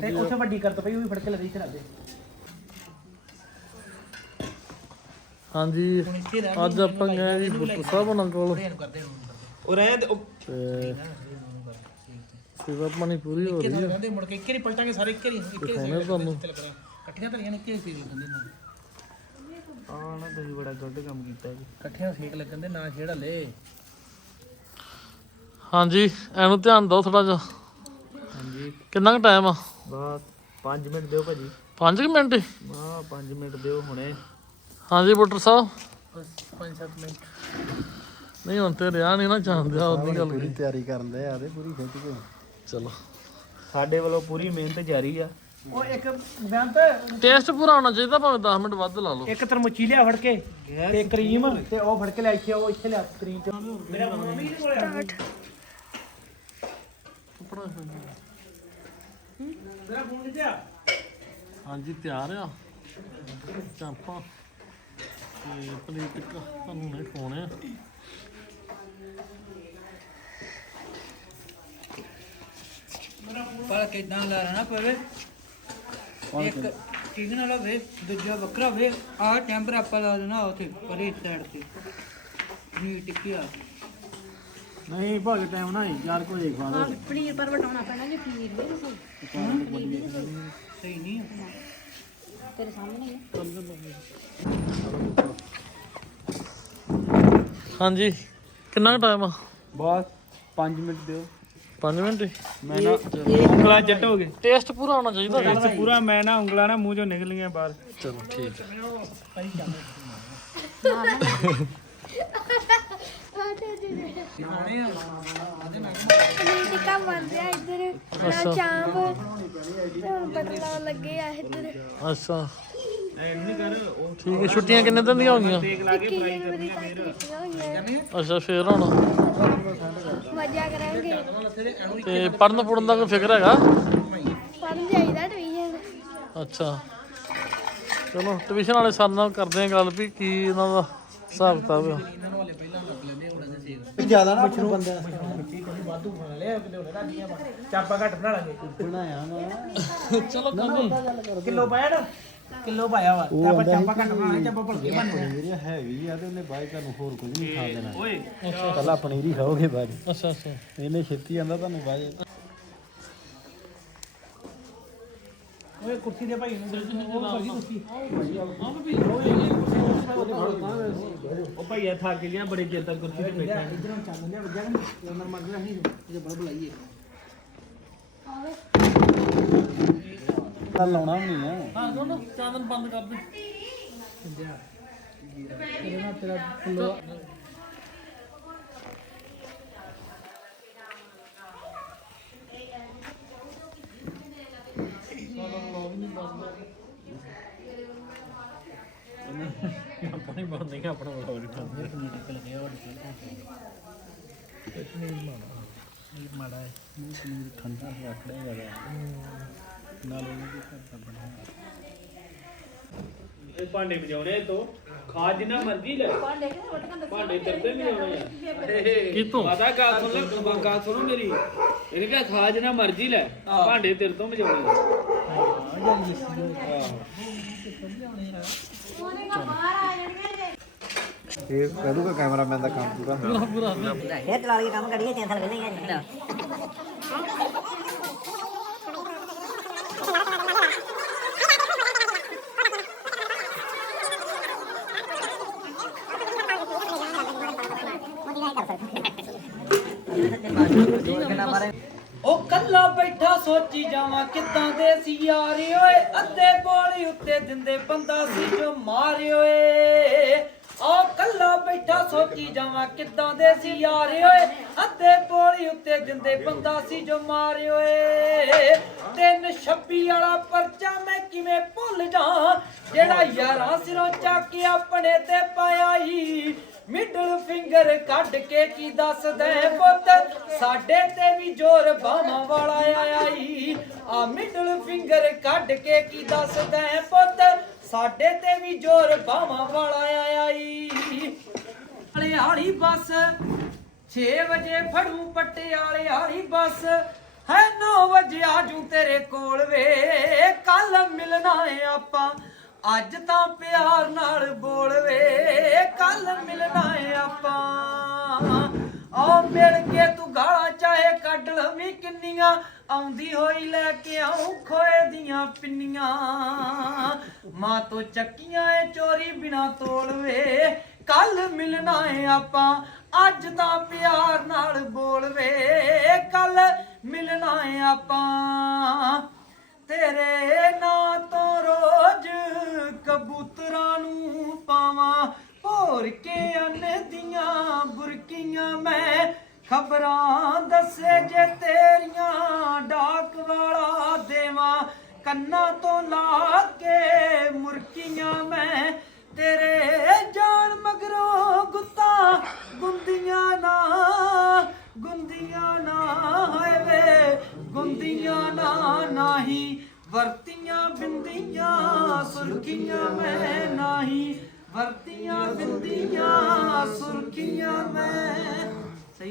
ਤੇ ਉੱਥੇ ਵੱਡੀ ਕਰਤ ਪਈ ਉਹ ਵੀ ਫੜ ਕੇ ਲੱਗੀ ਚੜਾ ਦੇ ਹਾਂਜੀ ਅੱਜ ਆਪਾਂ ਗਏ ਜੀ ਬੁੱਟੂ ਸਾਹਿਬ ਉਹਨਾਂ ਕੋਲ। ਉਹ ਰਹਿ ਤੇ ਉਹ ਤੇ ਸੇਵਾ ਪਾਣੀ ਪੂਰੀ ਹੋ ਰਹੀ ਹੈ। ਕਹਿੰਦੇ ਮੁੜ ਕੇ ਇੱਕੇ ਹੀ ਪਲਟਾਂਗੇ ਸਾਰੇ ਇੱਕੇ ਹੀ ਇੱਕੇ ਹੀ ਦਿਖਾਉਣੇ ਤੁਹਾਨੂੰ। ਇਕੱਠੀਆਂ ਧਰੀਆਂ ਨੇ ਇੱਕੇ ਹੀ ਫੇਰੀ ਕਹਿੰਦੇ ਨਾ ਆ ਨਾ ਤੁਸੀਂ ਬੜਾ ਗਲਤ ਕੰਮ ਕੀਤਾ ਜੀ। ਇਕੱਠੀਆਂ ਸੇਕ ਲੱਗਣ ਦੇ ਨਾ ਛੇੜਾ ਲੈ ਹਾਂਜੀ ਇਹਨੂੰ ਧਿਆਨ ਦਿਓ ਥੋੜਾ ਜਿਹਾ। ਹਾਂਜੀ। ਕਿੰਨਾ ਕੁ ਟਾਈਮ ਆ? ਬਸ 5 ਮਿੰਟ ਦਿਓ ਭਾਜੀ। 5 ਮਿੰਟ ਹੀ? ਆ 5 ਮਿੰਟ ਦਿਓ ਹੁਣੇ। ਹਾਂਜੀ ਬੁੱਟਰ ਸਾਹਿਬ। ਬਸ 5-7 ਮਿੰਟ। ਨਹੀਂ ਹੁਣ ਤੇ ਰਿਆ ਨਹੀਂ ਨਾ ਆ ਉਹਦੀ ਗੱਲ ਪੂਰੀ ਤਿਆਰੀ ਕਰਨ ਦੇ ਆਦੇ ਪੂਰੀ ਖਿੱਚ ਕੇ। ਚਲੋ। ਸਾਡੇ ਵੱਲੋਂ ਪੂਰੀ ਮਿਹਨਤ ਜਾਰੀ ਆ। ਉਹ ਇੱਕ ਬੇਅੰਤ ਟੇਸਟ ਪੂਰਾ ਹੋਣਾ ਚਾਹੀਦਾ ਭਾਵੇਂ 10 ਮਿੰਟ ਵੱਧ ਲਾ ਲਓ। ਇੱਕ ਤਰਮੁੱਚੀ ਲਿਆ ਫੜ ਕੇ ਤੇ ਕਰੀਮ ਤੇ ਉਹ ਫੜ ਕੇ ਲਿਆ ਇੱਥੇ ਉਹ ਇੱਥੇ ਲਿਆ ਕਰੀਮ ਤੇ। ਮੇਰਾ ਮੰਮੀ ਦੇ ਕੋਲ ਮੇਰਾ ਫੋਨ ਕਿੱਥੇ ਆ ਹਾਂਜੀ ਤਿਆਰ ਆ। ਚਾਂਪਾਂ ਤੇ ਪਨੀਰ ਟਿੱਕਾ ਤੁਹਾਨੂੰ ਨਹੀਂ ਖਵਾਉਣੇ ਆ। ਪਰ ਕਿਦਾਂ ਲਾਣਾ ਪਵੇ। ਇੱਕ ਠੀਕ ਨਾਲ ਹੋਵੇ ਦੂਜਾ ਵੱਖਰਾ ਹੋਵੇ ਆਹ ਟੈਂਪਰ ਆਪਾਂ ਲਾ ਦੇਣਾ ਉੱਥੇ ਪਰੇ ਸਾਈਡ ਤੇ। ਨੀ ਟਿੱਕਿਆ ਨਹੀਂ ਭਾਗ ਟਾਈਮ ਨਾ ਯਾਰ ਕੋ ਦੇਖ ਹਾਂ ਪਨੀਰ ਪਰ ਵਟਾਉਣਾ ਪੈਣਾ ਜੇ ਪਨੀਰ ਵੀ ਨਹੀਂ ਸਹੀ ਪਨੀਰ ਵੀ ਨਹੀਂ ਸਹੀ ਸਹੀ ਨਹੀਂ ਤੇਰੇ ਸਾਹਮਣੇ ਹੀ ਹਾਂਜੀ ਕਿੰਨਾ ਕੁ ਟਾਈਮ ਆ? ਬਸ 5 ਮਿੰਟ ਦਿਓ। 5 ਮਿੰਟ? ਮੈਂ ਨਾ ਉਂਗਲਾਂ ਜੱਟ ਹੋ ਗਏ। ਟੇਸਟ ਪੂਰਾ ਹੋਣਾ ਚਾਹੀਦਾ। ਇਸ ਪੂਰਾ ਮੈਂ ਨਾ ਉਂਗਲਾਂ ਨਾ ਮੂੰਹ ਚੋਂ ਨਿਕਲ ਗਈਆਂ ਬਾਹਰ। ਚਲੋ ਠੀਕ ਹੈ ਟਿੱਕਾ ਇੱਧਰ ਅੱਛਾ। ਚਾਂਪ। ਬਦਲਾਉਣ ਲੱਗੇ ਆ ਇੱਧਰ। ਅੱਛਾ। ਠੀਕ ਹੈ ਛੁੱਟੀਆਂ ਕਿੰਨੇ ਦਿਨ ਦੀਆਂ ਹੋ ਗਈਆਂ ਟਿੱਕੀ ਜਨਵਰੀ ਤੱਕ ਛੁੱਟੀਆਂ ਹੋਈਆਂ। ਅੱਛਾ ਫੇਰ ਹੁਣ? ਮਜ਼ਾ ਕਰਾਂਗੇ। ਤੇ ਪੜਨ ਪੁੜਨ ਦਾ ਕੋਈ ਫਿਕਰ ਹੈਗਾ? ਜਾਈਦਾ ਅੱਛਾ। ਚਲੋ ਟਿਊਸ਼ਨ ਵਾਲੇ ਸਰ ਨਾਲ ਕਰਦੇ ਆ ਗੱਲ ਵੀ ਕੀ ਇਹਨਾਂ ਦਾ ਹਿਸਾਬ ਕਿਤਾਬ ਆ। ਜ਼ਿਆਦਾ ਨਾ ਆਪਣੇ ਬੰਦੇ। ਮਿੱਟੀ ਕੋਈ ਵਾਧੂ ਬਣਾ ਲਿਆ ਕਿਤੇ ਹੋਣਾ ਰਾਜੀਆਂ ਚਾਪਾ ਘੱਟ ਬਣਾ ਲਾਂਗੇ ਬਣਾਇਆ ਨਾ ਚਲੋ ਕੋਈ ਕਿਲੋ ਪਾਇਆ ਨਾ? ਕਿਲੋ ਪਾਇਆ ਵਾ। ਤੇ ਆਪਾਂ ਚਾਪਾ ਘੱਟ ਬਣਾਣਾ ਚਾਪਾ ਭਲਕੇ ਬਣਨਾ ਪਨੀਰ ਹੈਵੀ ਆ ਤੇ ਉਹਨੇ ਬਾਅਦ 'ਚ ਤੁਹਾਨੂੰ ਹੋਰ ਕੁਝ ਨਹੀਂ ਖਾ ਦੇਣਾ। ਓਏ। ਕੱਲਾ ਪਨੀਰ ਹੀ ਖਾਓਗੇ 'ਚ। ਅੱਛਾ ਅੱਛਾ। ਇਹਨੇ ਛੇਤੀ ਆਂਦਾ ਤੁਹਾਨੂੰ ਬਾਅਦ ਓਏ ਕੁਰਸੀ ਦੇ ਭਾਈ ਨੂੰ ਉਹ ਭਾਈ ਕੁਰਸੀ। ਉਹ ਭਈਆ ਥੱਕ ਗਿਆ ਬੜੇ ਚਿਰ ਤੱਕ ਕੁਰਸੀ ਤੇ ਬੈਠਾ ਇਧਰੋਂ ਚੱਲ ਲਿਆ ਵੱਜਾ ਨਾ ਤੇ ਉਹਨਾਂ ਮਰ ਗਿਆ ਨਹੀਂ ਜੇ ਬੜਾ ਬੁਲਾਈਏ ਕੱਲ੍ਹ ਲਾਉਣਾ ਵੀ ਨਹੀਂ ਆ ਹਾਂ ਦੋਨੋਂ ਚਾਨਣ ਬੰਦ ਕਰ ਦੇ। ਤੇਰੇ ਨਾਲ ਤੇਰਾ ਕਿਲੋ ਆਪਣੀ ਬੰਦ ਨਹੀਂ ਆਪਣਾ ਬਲੌਗ ਮਾੜਾ ਹੈ ਠੰਡਾ ਰੱਖਦਾ ਹੈਗਾ ਨਾਲ ਉਹਨੇ ਕੀ ਕਰਦਾ ਬਣਾਇਆ ਇਹ ਭਾਂਡੇ ਵਜਾਉਣੇ ਤੋਂ। ਖਾ ਜਿੰਨਾ ਮਰਜ਼ੀ ਲੈ। ਭਾਂਡੇ ਕਿਹਨੇ ਵਟਕਾਂ ਭਾਂਡੇ ਤੇਰੇ ਵੀ ਲਿਆਉਣੇ ਕੀ ਤੋਂ ਪਤਾ ਗੱਲ ਸੁਣ ਲੈ ਗੱਲ ਸੁਣੋ ਮੇਰੀ। ਇਹਨੇ ਕਿਹਾ ਖਾ ਜਿੰਨਾ ਮਰਜ਼ੀ ਲੈ ਭਾਂਡੇ ਤੇਰੇ ਤੋਂ ਵਜਾਉਣੇ ਇਹ ਕਰੂਗਾ ਕੈਮਰਾਮੈਨ ਦਾ ਕੰਮ ਪੂਰਾ ਇਹ ਚਲਾ ਕੇ ਕੰਮ ਕਰੀਏ ਟੈਨਸ਼ਨ ਲੈਣੀ ਹੈ ਕੱਲਾ ਬੈਠਾ ਸੋਚੀ ਜਾਵਾਂ ਕਿੱਦਾਂ ਦੇ ਸੀ ਯਾਰ ਓਏ। ਅੱਧੇ ਬੋਲੀ ਉੱਤੇ ਦਿੰਦੇ ਬੰਦਾ ਸੀ ਜੋ ਮਾਰੇ ਓਏ। ਉਹ ਕੱਲਾ ਬੈਠਾ ਸੋਚੀ ਜਾਵਾਂ ਕਿੱਦਾਂ ਦੇ ਸੀ ਯਾਰ ਓਏ। ਅੱਧੇ ਬੋਲੀ ਉੱਤੇ ਦਿੰਦੇ ਬੰਦਾ ਸੀ ਜੋ ਮਾਰੇ ਓਏ। ਤਿੰਨ ਛੱਬੀ ਵਾਲਾ ਪਰਚਾ ਮੈਂ ਕਿਵੇਂ ਭੁੱਲ ਜਾ ਜਿਹੜਾ ਯਾਰਾਂ ਸਿਰੋਂ ਚੱਕ ਆਪਣੇ ਤੇ ਪਾਇਆ ਹੀ ਮਿਡਲ ਕੱਢ ਕੇ ਕੀ ਦੱਸਦਾ ਪੁੱਤ? ਸਾਡੇ ਤੇ ਵੀ ਜ਼ੋਰ ਬਾਹਾਂ ਵਾਲਾ ਆਇਆ ਈ ਆ ਮਿਡਲ ਫਿੰਗਰ ਕੱਢ ਕੇ ਕੀ ਦੱਸਦਾ ਪੁੱਤ? ਸਾਡੇ ਤੇ ਵੀ ਜ਼ੋਰ ਬਾਹਾਂ ਵਾਲਾ ਆਇਆ ਈ ਹਲੇ 6 ਵਜੇ ਫੜੂ ਪਟਿਆਲੇ ਵਾਲੀ ਬੱਸ। ਹੈ 9 ਵਜੇ ਆਜੂ ਤੇਰੇ ਕੋਲ ਵੇ ਕੱਲ ਮਿਲਣਾ ਏ ਆਪਾਂ। ਅੱਜ ਤਾਂ ਪਿਆਰ ਨਾਲ ਬੋਲਵੇ ਕੱਲ ਮਿਲਣਾ ਏ ਆਪਾਂ। ਆ ਮਿਲ ਕੇ ਤੂੰ ਗਾਲਾਂ ਚਾਹੇ ਕੱਢ ਲਵੀਂ ਕਿੰਨੀਆਂ ਆਉਂਦੀ ਹੋਈ ਲੈ ਕੇ ਆਉਂ ਖੋਏ ਦੀਆਂ ਪਿੰਨੀਆਂ। ਮਾਂ ਤੋਂ ਚੱਕੀਆਂ ਏ ਚੋਰੀ ਬਿਨਾ ਤੋਲਵੇ ਕੱਲ ਮਿਲਣਾ ਏ ਆਪਾਂ। ਅੱਜ ਤਾਂ ਪਿਆਰ ਨਾਲ ਬੋਲਵੇ ਕੱਲ ਮਿਲਣਾ ਏ ਆਪਾਂ। ਤੇਰੇ ਨਾਂ ਤੋਂ ਰੋਜ਼ ਕਬੂਤਰਾਂ ਨੂੰ ਪਾਵਾਂ। ਭੋਰ ਕੇ ਅੰਨ ਦੀਆਂ ਬੁਰਕੀਆਂ ਮੈਂ ਖਬਰਾਂ ਦੱਸੇ ਜੇ ਤੇਰੀਆਂ ਡਾਕ ਵਾਲਾ ਦੇਵਾਂ। ਕੰਨਾਂ ਤੋਂ ਲਾ ਗੁੰਦੀਆਂ ਨਾ ਨਹੀਂ ਵਰਤੀਆਂ ਬਿੰਦੀਆਂ ਸੁਰਖੀਆਂ ਮੈਂ ਨਹੀਂ। ਵਰਤੀਆਂ ਬਿੰਦੀਆਂ ਸੁਰਖੀਆਂ ਮੈਂ